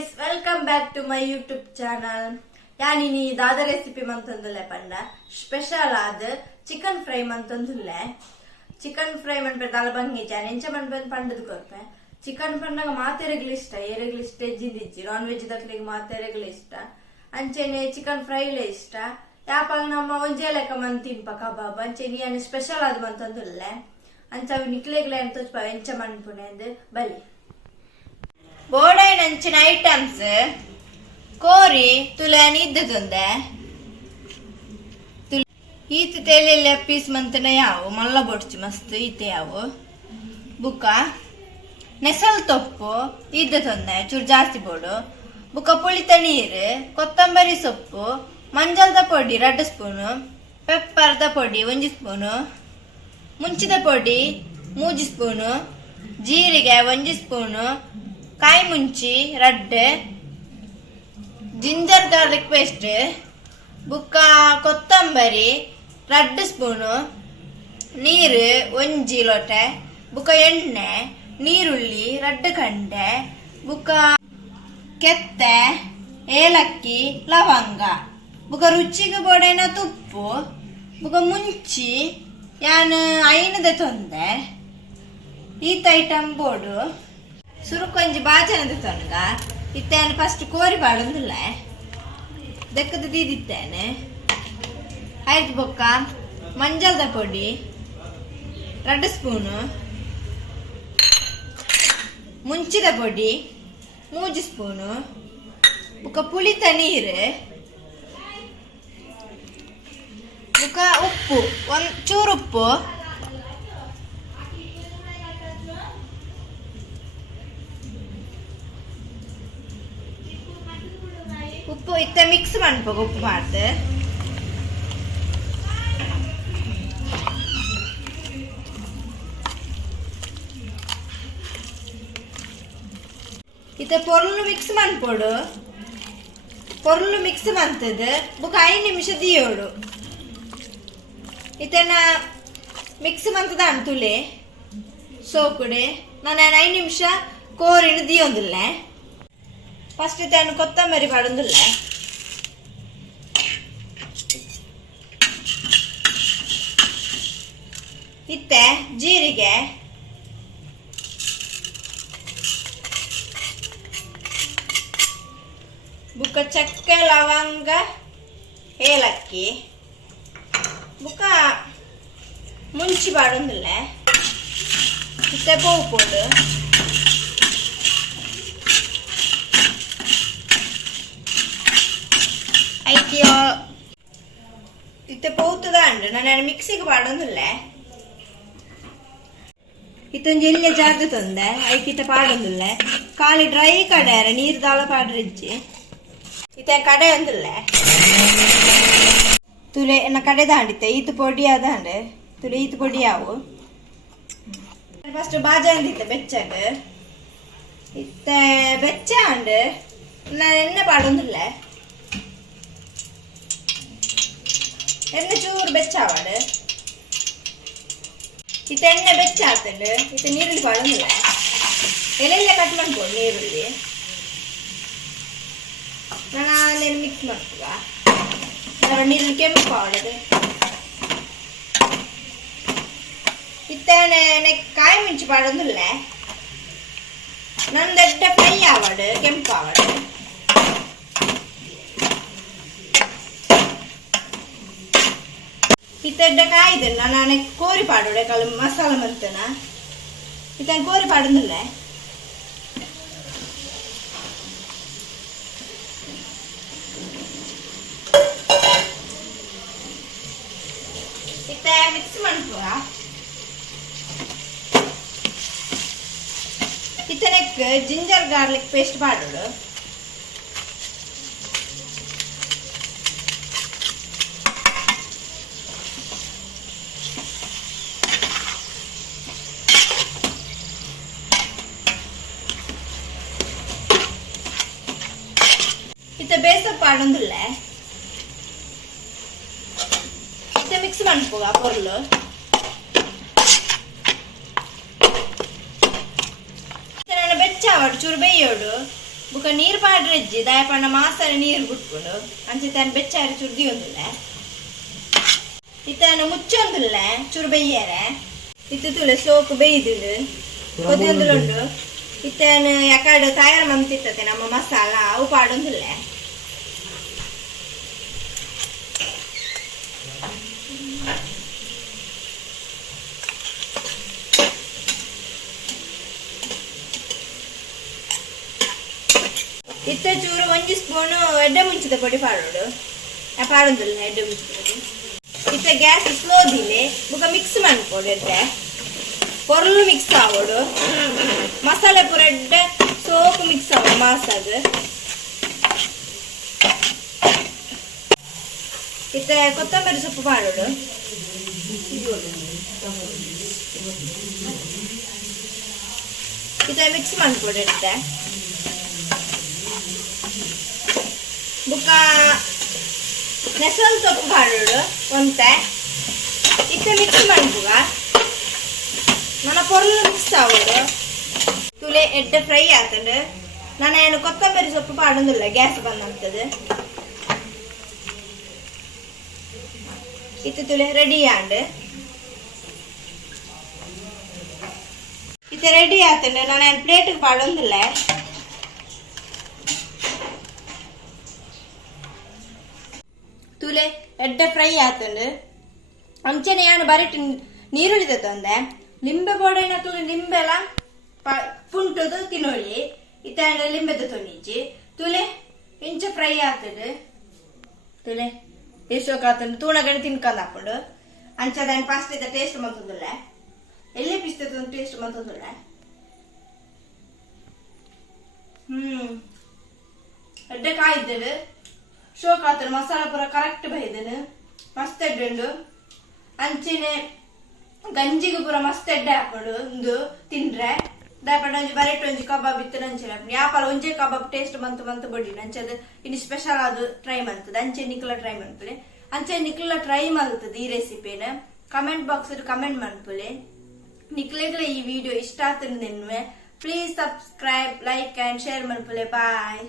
guys, welcome back to my YouTube channel. ಯಾನಿನಿ ದಾದ recipe ಮಂತಂದುಲ್ಲೆ ಪಂಡ special ಆದ ಚಿಕನ್ ಫ್ರೈ ಮಂತಂದುಲ್ಲೆ. ಚಿಕನ್ ಫ್ರೈ ಮನ್ಪೆ ದಾಲ ಬಂಗಿ ಜಾನ ಎಂಚ ಮನ್ಪೆ ಪಂಡದ ಕೊರ್ಪೆ. ಚಿಕನ್ ಪಂಡಾಗ ಮಾತೆರೆಗ್ಲಿ ಇಷ್ಟ, ಎರೆಗ್ಲಿ ಇಷ್ಟ ಎಜ್ಜಿಂದಿಜ್ಜಿ, ನಾನ್ ವೆಜ್ ದಕ್ಲಿಗೆ ಮಾತೆರೆಗ್ಲಿ ಇಷ್ಟ, ಅಂಚೆನೆ ಚಿಕನ್ ಫ್ರೈಲೆ ಇಷ್ಟ. ಯಾಪಾಗ ನಮ್ಮ ಒಂಜೇ ಲೆಕ್ಕ ಮಂತಿಂಪ ಕಬಾಬ್ ಅಂಚೆನಿ ಯಾನಿ ಸ್ಪೆಷಲ್ ಆದ ಮಂತಂದುಲ್ಲೆ. ಅಂಚ ನಿಕ್ಲೆಗ್ಲೆ ಅಂತ ಎಂಚ ಮನ್ಪುಣೆ ಅಂದ್ ಬಲಿ ಬೋಡೈನ ಅಂಚಿನ ಐಟಮ್ಸ್ ಕೋರಿ ತುಲಾನಿ ಇದ್ದದೊಂದೆ ಈತ ತೇಲೆಲ್ಲ ಪೀಸ್ ಮಂತನ ಯಾವು ಮಲ್ಲ ಬೊಡ್ಚು ಮಸ್ತ್ ಈತ ಯಾವು ಬುಕ್ಕ ನೆಸಲ್ ತೊಪ್ಪು ಇದ್ದದೊಂದೆ ಚೂರು ಜಾಸ್ತಿ ಬೋಡು ಬುಕ್ಕ ಪುಳಿತ ನೀರು ಕೊತ್ತಂಬರಿ ಸೊಪ್ಪು ಮಂಜಲ್ದ ಪೊಡಿ 2 ಸ್ಪೂನು ಪೆಪ್ಪರ್ದ ಪೊಡಿ 1 ಸ್ಪೂನು ಮುಂಚಿದ ಪೊಡಿ 3 ಸ್ಪೂನು ಜೀರಿಗೆ 1 ಸ್ಪೂನು ಕಾಯಿ ಮುಂಚಿ 2 ಜಿಂಜರ್ ಗಾರ್ಲಿಕ್ ಪೇಸ್ಟ್ ಬುಕ್ಕ ಕೊತ್ತಂಬರಿ 2 ಸ್ಪೂನು ನೀರು 1 ಲೋಟೆ ಬುಕ್ಕ ಎಣ್ಣೆ ನೀರುಳ್ಳಿ 2 ಕಂಡೆ ಬುಕ್ಕ ಕೆತ್ತೆ ಏಲಕ್ಕಿ ಲವಂಗ ಬುಕ್ಕ ರುಚಿಗೆ ಬೋಡೈನ ತುಪ್ಪು ಬುಕ್ಕ ಮುಂಚಿ ಯಾನು ಐನದ ತೊಂದೆ ಈತ ಐಟಮ್ ಬೋಡು ಸುರುಕೊಂಜಿ ಬಾಜನದ ತೊಂದ ಇತ್ತೇನೆ ಫಸ್ಟ್ ಕೋರಿ ಬಾಳೊಂದಿಲ್ಲ ದಕ್ಕದ ದೀದಿತ್ತೇನೆ ಆಯ್ತು ಬೊಕ್ಕ ಮಂಜಲ್ದ ಪೊಡಿ 2 ಸ್ಪೂನು ಮುಂಚಿದ ಪೊಡಿ 3 ಸ್ಪೂನು ಬುಕ್ಕ ಪುಳಿತ ನೀರು ಬುಕ್ಕ ಉಪ್ಪು ಚೂರು ಉಪ್ಪು ಉಪ್ಪು ಇತ್ತ ಮಿಕ್ಸ್ ಮಾಡ್ಬೇಕು ಉಪ್ಪು ಮಾಡ್ದೆ ಇತ್ತ ಪೊರ್ಲು ಮಿಕ್ಸ್ ಮಾಡ್ಕೊಡು ಪೊರ್ಲು ಮಿಕ್ಸ್ ಮಾಡ್ತದ ಬುಕ್ 5 ನಿಮಿಷ ದಿಯೋಡು ಇತ್ತನ ಮಿಕ್ಸ್ ಮಾಡ್ತದ ಅಂತುಲೆ ಸೋಕುಡೆ ನಾನು 5 ನಿಮಿಷ ಕೋರಿನ ದಿಯೊಂದಿಲ್ಲ ಫಸ್ಟ್ ಇತ್ತನ್ನು ಕೊತ್ತಂಬರಿ ಬಾಡೊಂದಿಲ್ಲ ಇತ್ತೆ ಜೀರಿಗೆ ಬುಕ್ಕ ಚಕ್ಕೆ ಲವಂಗ ಏಲಕ್ಕಿ ಬುಕ್ಕ ಮುಂಚಿ ಬಾಡೊಂದಿಲ್ಲ ಇತ್ತೆ ಪೋವು ಪೋಡು ಇತ್ತ ಪೌತದ ಅಂಡ್ ನಾನು ಮಿಕ್ಸಿಗೆ ಪಾಡೊಂದಿಲ್ಲ ಇತ್ತೊಂದು ಎಲ್ಲಿ ಜಾರ್ದ ತೊಂದೆ ಐಕಿತ ಪಾಡೊಂದಿಲ್ಲ ಖಾಲಿ ಡ್ರೈ ಕಡೆಯರ ನೀರು ದಾಳ ಪಾಡ್ರಿಜ್ಜಿ ಇತ್ತ ಕಡೆ ಒಂದಿಲ್ಲ ತುಲೆ ಎನ್ನ ಕಡೆ ದಾಂಡಿತ್ತೆ ಈತ ಪೊಡಿ ಅದಾಂಡ್ ತುಲೆ ಈತ ಪೊಡಿ ಯಾವು ಫಸ್ಟ್ ಬಾಜ ಅಂದಿತ್ತೆ ಬೆಚ್ಚಾಗ ಇತ್ತ ಬೆಚ್ಚ ಅಂಡ್ ನಾನು ಎಣ್ಣೆ ಪಾಡೊಂದಿಲ್ಲ ಎಣ್ಣೆ ಚೂರು ಬೆಚ್ಚಾವಾಡು ಇತ್ತ ಎಣ್ಣೆ ಬೆಚ್ಚಾತಂಡು ಇತ್ತ ನೀರುಳ್ಳಿ ಪಾಡೊಂದಿಲ್ಲ ಎಲೆಲ್ಲ ಕಟ್ ಮಾಡ್ಕೊಂಡು ನೀರುಳ್ಳಿ ನಾನು ಅಲ್ಲೇನು ಮಿಕ್ಸ್ ಮಾಡ್ತೀವ ನಾನು ನೀರುಳ್ಳಿ ಕೆಂಪು ಪಾಡೋದು ಇತ್ತೇನೆ ಕಾಯಿ ಮುಂಚಿ ಪಾಡೊಂದಿಲ್ಲ ನಂದು ಎಡ್ಡೆ ಫ್ರೈ ಆವಾಡು ಕೆಂಪು ಆವಾಡು ಇತ್ತ ಕಾಯ್ದಲ್ಲ ನಾನು ಕೋರಿ ಪಾಡೋಡೆ ಕಲ್ ಮಸಾಲ ಮರ್ತನ ಇತ್ತ ಕೋರಿ ಪಾಡೊಂದಿಲ್ಲ ಇತ್ತ ಮಿಕ್ಸ್ ಮಾಡ್ಕೋ ಇತ್ತನಕ್ ಜಿಂಜರ್ ಗಾರ್ಲಿಕ್ ಪೇಸ್ಟ್ ಪಾಡೋಡು ಬೇಸಪ್ಪ ಆಡೊಂದಿಲ್ಲ ಇತ್ತ ಮಿಕ್ಸ್ ಮಾಡ್ಕೋ ಆ ಪೊರ್ಲು ನಾನು ಬೆಚ್ಚ ಚೂರು ಬೇಯೋಡು ಬುಕ್ಕ ನೀರು ಪಾಡ್ರೆಜ್ಜಿ ದಾಯಪಣ್ಣ ಮಾಸನೆ ನೀರು ಬಿಟ್ಕೊಂಡು ಅಂಚಿತಾನು ಬೆಚ್ಚಾರಿ ಚುರ್ದಿ ಒಂದಿಲ್ಲ ಇತ್ತಾನು ಮುಚ್ಚೊಂದಿಲ್ಲ ಚೂರು ಬೆಯ್ಯಾರೆ ಇತ್ತು ತುಳೆ ಸೋಕು ಬೇಯ್ದಿಲ್ಲ ಕೊದ್ದಿಯೊಂದುಂಡು ಇತ್ತಾನು ಯಾಕಡೆ ತಯಾರು ಮಂತಿತ್ತತೆ ನಮ್ಮ ಮಸಾಲ ಅವು ಪಾಡೊಂದಿಲ್ಲ ಇತ್ತ ಚೂರು 1 ಸ್ಪೂನು ಎಡ್ಡೆ ಮುಂಚಿದ ಪೊಡಿ ಪಾಡೋಡು ಪಾಡೊಂದಿಲ್ಲ ಎಡ್ಡೆ ಮುಂಚಿದ ಪೊಡಿ ಇತ್ತ ಗ್ಯಾಸ್ ಸ್ಲೋ ದಿಲೆ ಬುಕ್ಕ ಮಿಕ್ಸ್ ಮಾಡ್ಕೊಡು ಎಡ್ಡೆ ಪೊರ್ಲು ಮಿಕ್ಸ್ ಆವೋಡು ಮಸಾಲೆ ಪೂರ ಎಡ್ಡೆ ಸೋಪು ಮಿಕ್ಸ್ ಆವೋಡು ಮಾಸಾಗ ಇತ್ತ ಕೊತ್ತಂಬರಿ ಸೊಪ್ಪು ಮಾಡೋಡು ಇತ್ತ ಮಿಕ್ಸ್ ಮಾಡ್ಕೊಡು ಎಡ್ಡೆ ಬುಕ್ಕ ನೆಸಲ್ ಸೊಪ್ಪು ಮಾಡೋಡು ಒಂತೆ ಇತ್ತ ಮಿಕ್ಸ್ ಮಾಡ್ಬುಗ ನನ್ನ ಪೊರ್ಲು ಮಿಕ್ಸ್ ಆಗೋದು ತುಲೆ ಎಡ್ಡೆ ಫ್ರೈ ಆತಂಡು ನಾನು ಏನು ಕೊತ್ತಂಬರಿ ಸೊಪ್ಪು ಪಾಡೊಂದಿಲ್ಲ ಗ್ಯಾಸ್ ಬಂದಂತದ್ದು ಇತ್ತು ತುಲೆ ರೆಡಿ ಆಂಡು ಇತ್ತು ರೆಡಿ ಆತಂಡು ನಾನು ಏನು ಪ್ಲೇಟಿಗೆ ಪಾಡೊಂದಿಲ್ಲ ತುಲೆ ಎಡ್ಡೆ ಫ್ರೈ ಆತಂಡು ಅಂಚನೆ ಯಾನು ಬರಿಟ್ ನೀರುಳ್ಳಿ ತಂದೆ ಲಿಂಬೆ ಬೋಡೈನಕ್ಲು ಲಿಂಬೆಲ ಪುಂಟದು ತಿನ್ನೊಳ್ಳಿ ಇತ್ತ ಲಿಂಬೆದು ತೊನಿಜಿ ತುಲೆ ಇಂಚ ಫ್ರೈ ಆತಂಡು ತುಲೆ ಎಷ್ಟು ಆತಂಡು ತೂಣಗಡೆ ತಿನ್ಕೊಂಡ್ ಹಾಕೊಂಡು ಅಂಚದ ಫಸ್ಟ್ ಇದ್ದ ಟೇಸ್ಟ್ ಮಂತದಿಲ್ಲ ಎಲ್ಲಿ ಪಿಸ್ತದ ಟೇಸ್ಟ್ ಮಂತದಿಲ್ಲ ಎಡ್ಡೆ ಕಾಯಿದ್ದೇವೆ ಶೋಕಾತ್ರ ಮಸಾಲ ಪೂರ ಕರೆಕ್ಟ್ ಬೈದನು ಮಸ್ತ್ ಎಡ್ಡು ಅಂಚಿನೆ ಗಂಜಿಗೆ ಪೂರ ಮಸ್ತ್ ಎಡ್ಡೆ ಹಾಕೊಂಡು ಒಂದು ತಿಂದ್ರೆ ದಾಯಪಡ ಒಂಜಿ ಬರೆಟ್ ಒಂಜಿ ಕಬಾಬ್ ಇತ್ತು ನಂಚಿನ ಯಾಪಲ ಒಂಜೇ ಕಬಾಬ್ ಟೇಸ್ಟ್ ಮಂತ್ ಬಡಿ ನಂಚದು ಇನ್ನು ಸ್ಪೆಷಲ್ ಅದು ಟ್ರೈ ಮಾಡ್ತದೆ ಅಂಚೆ ನಿಕ್ಲ ಟ್ರೈ ಮಾಡ್ಪಲೆ ಅಂಚೆ ನಿಕ್ಲ ಟ್ರೈ ಮಾಡ್ತದೆ ಈ ರೆಸಿಪಿನ ಕಮೆಂಟ್ ಬಾಕ್ಸ್ ಕಮೆಂಟ್ ಮಾಡ್ಪಲೆ ನಿಕ್ಲೆಗ್ಲ ಈ ವಿಡಿಯೋ ಇಷ್ಟ ಆಗ್ತದೆ please subscribe like and share ಮಾಡ್ಪಲೆ ಬಾಯ್.